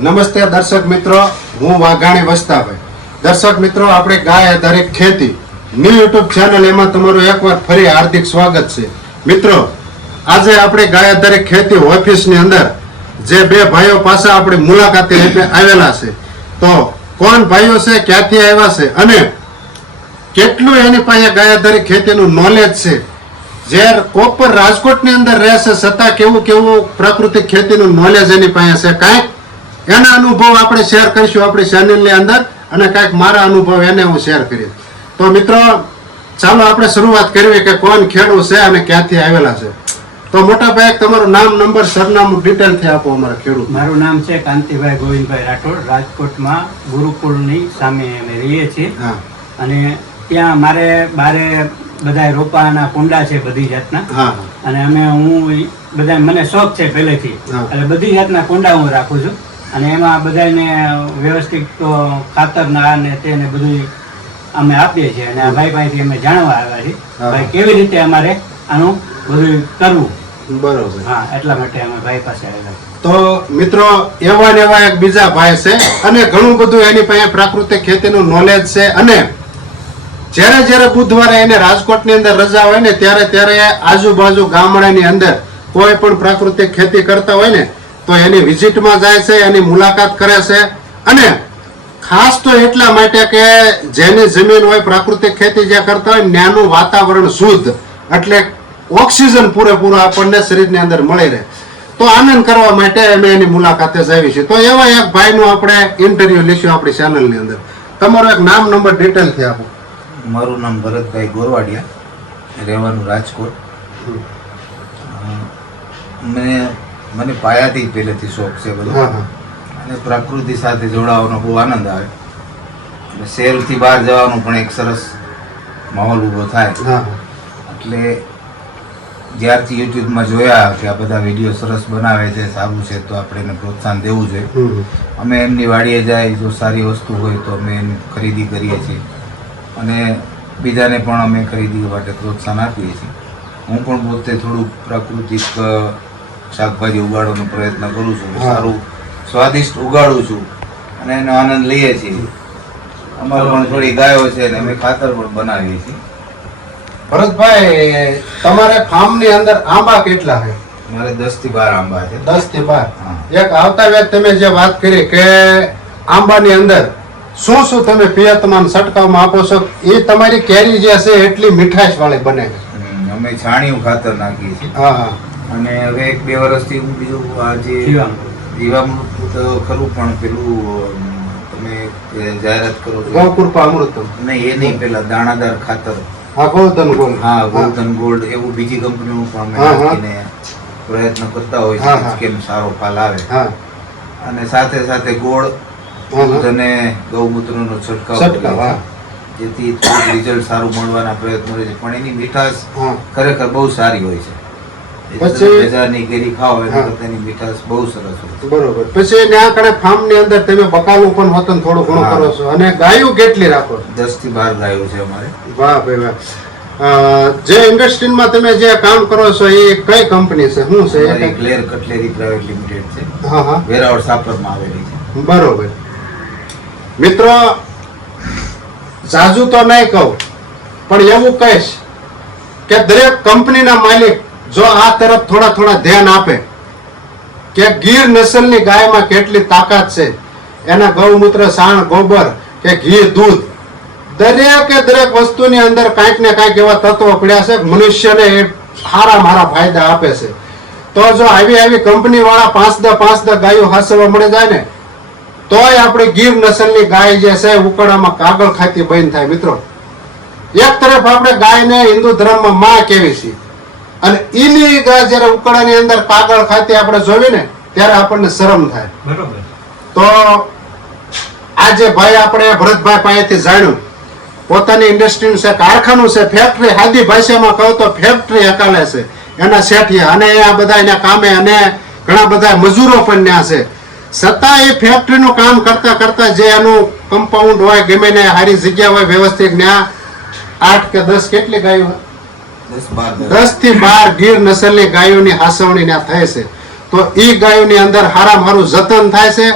નમસ્તે દર્શક મિત્રો, હું વાઘાણી વસ્તાભાઈ. દર્શક મિત્રો, આપણે ગાય આધારિત ખેતી ન્યૂ યુટ્યુબ ચેનલ એમાં તમારું એકવાર ફરી હાર્દિક સ્વાગત છે. મિત્રો, આજે આપણે ગાય આધારિત ખેતી ઓફિસની અંદર જે બે ભાઈઓ પાસે આપણી મુલાકાતે આવેલા છે. તો કોણ ભાઈઓ છે, ક્યાંથી આવ્યા છે અને કેટલું એની પાસે ગાય આધારિત ખેતીનું નોલેજ છે? જે કોપર રાજકોટની અંદર રહેશે છતાં કેવું કેવું પ્રાકૃતિક ખેતીનું નોલેજ એની પાસે છે? કાંઈક એના અનુભવ આપણે શેર કરીશું આપણી ચેનલની અંદર અને કાંઈક મારા અનુભવ એને હું શેર કરીશ. તો મિત્રો ચાલો આપણે શરૂઆત કરવી કે કોણ ખેડૂત છે અને ક્યાંથી આવેલા છે. તો મોટા ભાઈ તમારું નામ નંબર સરનામું ડિટેલથી આપો અમારા ખેડૂત મારું નામ છે કાંતિભાઈ ગોવિંદભાઈ રાઠોડ. રાજકોટમાં ગુરુકુળની સામે અમે રહીએ છીએ. અને ત્યાં મારે બારે બધા રોપાના કુંડા છે બધી જાતના. હા. અને અમે હું બધા મને શોખ છે પહેલેથી. એટલે બધી જાતના કુંડા હું રાખું છું. અને એમાં બધાને વ્યવસ્થિત તો ખાતરના અને તેને બધું અમે આપીએ છીએ. અને આ ભાઈ પાસેથી અમે જાણવા આવ્યા છીએ ભાઈ કેવી રીતે અમારે આનું બધું કરવું. બરોબર. હા એટલા માટે અમે ભાઈ પાસે આવેલા તો મિત્રો એવા ને એવા એક બીજા ભાઈ છે અને ઘણું બધું એની પાસે પ્રાકૃતિક ખેતીનું નોલેજ છે. અને જ્યારે જ્યારે બુધવારે એને રાજકોટની અંદર રજા હોય ને ત્યારે ત્યારે આજુબાજુ ગામડાની અંદર કોઈ પણ પ્રાકૃતિક ખેતી કરતા હોય ને તો એની વિઝિટમાં જાય છે એની મુલાકાત કરે છે. અને ખાસ તો એટલા માટે કે જેની જમીન હોય પ્રાકૃતિક ખેતી જે કરતા હોય ત્યાંનું વાતાવરણ શુદ્ધ એટલે ઓક્સિજન પૂરેપૂરો આપણને શરીરની અંદર મળી રહે. તો આનંદ કરવા માટે અમે એની મુલાકાતે જાવી છે તો એવા એક ભાઈનું આપણે ઇન્ટરવ્યુ લઈશું આપણી ચેનલની અંદર. તમારું એક નામ નંબર ડિટેલથી આપો. મારું નામ ભરતભાઈ ગોરવાડિયા રહેવાનું રાજકોટ. અ, મને પાયાથી જ પહેલેથી શોખ છે બધો. અને પ્રકૃતિ સાથે જોડાવાનો બહુ આનંદ આવે. અને શહેરથી બહાર જવાનો પણ એક સરસ માહોલ ઊભો થાય. એટલે જ્યારથી યુટ્યુબમાં જોયા કે આ બધા વીડિયો સરસ બનાવે છે સારું છે તો આપણે એને પ્રોત્સાહન દેવું જોઈએ. અમે એમની વાડીએ જાય જો સારી વસ્તુ હોય તો અમે એની ખરીદી કરીએ છીએ. અને બીજાને પણ અમે ખરીદી માટે પ્રોત્સાહન આપીએ છીએ. હું પણ પોતે થોડુંક પ્રાકૃતિક શાકભાજી ઉગાડવાનો પ્રયત્ન કરું છું સારું સ્વાદિષ્ટ ઉગાડું છું અને એનો આનંદ લઈએ છીએ. અમારે પણ થોડી ગાયો છે અને અમે ખાતર પણ બનાવીએ છીએ. ભરતભાઈ તમારે ફાર્મની અંદર આંબા કેટલા છે? મારે દસથી બાર આંબા છે. દસથી બાર. એક આવતા વેત તમે જે વાત કરી કે આંબાની અંદર શું શું તમે પિયતમાન છંટકાવમાં આપો છો એ તમારી કેરી જે છે એટલી મીઠાશ વાળી બને છે. અમે છાણિયું ખાતર નાખીએ છીએ. હા હા. અને હવે એક બે વર્ષથી હું બીજું આ જે જીવામૃત. ખરું પણ પેલું તમે જાહેરાત કરો છો. ગૌકૃપા અમૃત. નહીં એ નહીં પેલા દાણાદાર ખાતર. હા ગોવર્ધન ગોલ્ડ હા ગૌધન ગોલ્ડ એવું બીજી કંપનીનું પણ અમે. નાખીને પ્રયત્ન કરતા હોય છે કેમ સારો પાલ આવે. હા. અને સાથે સાથે ગોળ. દૂધ અને ગૌમૂત્રનો છંટકાવ. જેથી રિઝલ્ટ સારું મળવાના પ્રયત્નો રહે છે. પણ એની મીઠાશ ખરેખર બહુ સારી હોય છે. પછી- કેરી ખાઓ. કરતા એની મીઠાશ બહુ સરસ હોય બરોબર. પછી ત્યાં કણે ફાર્મની અંદર તમે બકાલું પણ વતન થોડું ઘણું. કરો છો. અને ગાયું કેટલી રાખો છો? દસથી બાર ગાયો છે અમારે. વાહ ભાઈ વાહ. જે ઇન્ડસ્ટ્રીમાં તમે જે કામ કરો છો એ કઈ કંપની છે? શું છે? એ ક્લેર કટલેરી પ્રાઇવેટ લિમિટેડ છે. હા હા. વેરાવળ સાપરમાં આવેલી છે. બરોબર. મિત્રો જાજુ તો નહીં કહું પણ એવું કહીશ કે દરેક કંપનીના માલિક જો આ તરફ થોડા થોડા ધ્યાન આપે કે ગીર નસલની ગાયમાં કેટલી તાકાત છે, એના ગૌમૂત્ર, સાણ, ગોબર કે ઘી, દૂધ, દરેકે દરેક વસ્તુની અંદર કાંઈક ને કાંઈક એવા તત્વો પડ્યા છે, મનુષ્યને એ સારા મારા ફાયદા આપે છે. તો જો આવી આવી કંપનીવાળા પાંચ દસ પાંચ દસ ગાયો હાસવા મળે જાય ને, તોય આપણે ગીર નસલની ગાય જે છે, ઉકળામાં કાગળ ખાતી બંધ થાય. મિત્રો, એક તરફ આપણે ગાયને હિન્દુ ધર્મમાં માં કેવી છે. અને ઈની ગાય જ્યારે ઉકળાની અંદર કાગળ ખાતે આપણે જોવી ને ત્યારે આપણને શરમ થાય બરોબર તો આજે ભાઈ આપણે ભરતભાઈ પાસેથી જાણ્યું પોતાની ઇન્ડસ્ટ્રી છે કારખાનું છે ફેક્ટરી હાદી ભાષામાં કહો તો ફેક્ટરી હકાલે છે એના શેઠિયા અને આ બધા એના કામે અને ઘણા બધા મજૂરો પણ ત્યાં છે છતાં એ ફેક્ટરીનું કામ કરતા કરતા જે એનું કમ્પાઉન્ડ હોય ગમે ને સારી જગ્યા હોય વ્યવસ્થિત ત્યાં આઠ કે દસ કેટલી ગાયો હોય? દસથી બાર ગીર નસલની ગાયોની હાસવણી ત્યાં થાય છે. તો એ ગાયોની અંદર હારામ હારું જતન થાય છે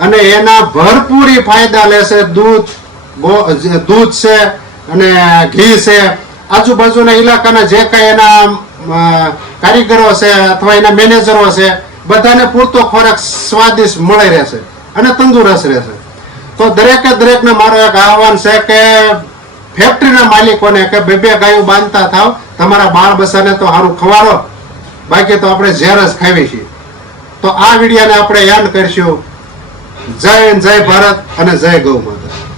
અને એના ભરપૂરી ફાયદા લેશે. દૂધ દૂધ છે અને ઘી છે. આજુબાજુના ઇલાકાના જે કાંઈ એના કારીગરો છે અથવા એના મેનેજરો છે, બધાને પૂરતો ખોરાક સ્વાદિષ્ટ મળી રહેશે અને તંદુરસ્ત રહેશે. તો દરેકે દરેકને મારો એક આહવાન છે કે ફેક્ટરીના માલિકોને કે બે બે ગાયો બાંધતા થાવ તમારા બાળ બસાને તો સારું ખવાડો. બાકી તો આપણે ઝેર જ ખાવી છીએ. તો આ વિડીયોને આપણે યાદ કરશું. જય જય ભારત અને જય ગૌ માતા.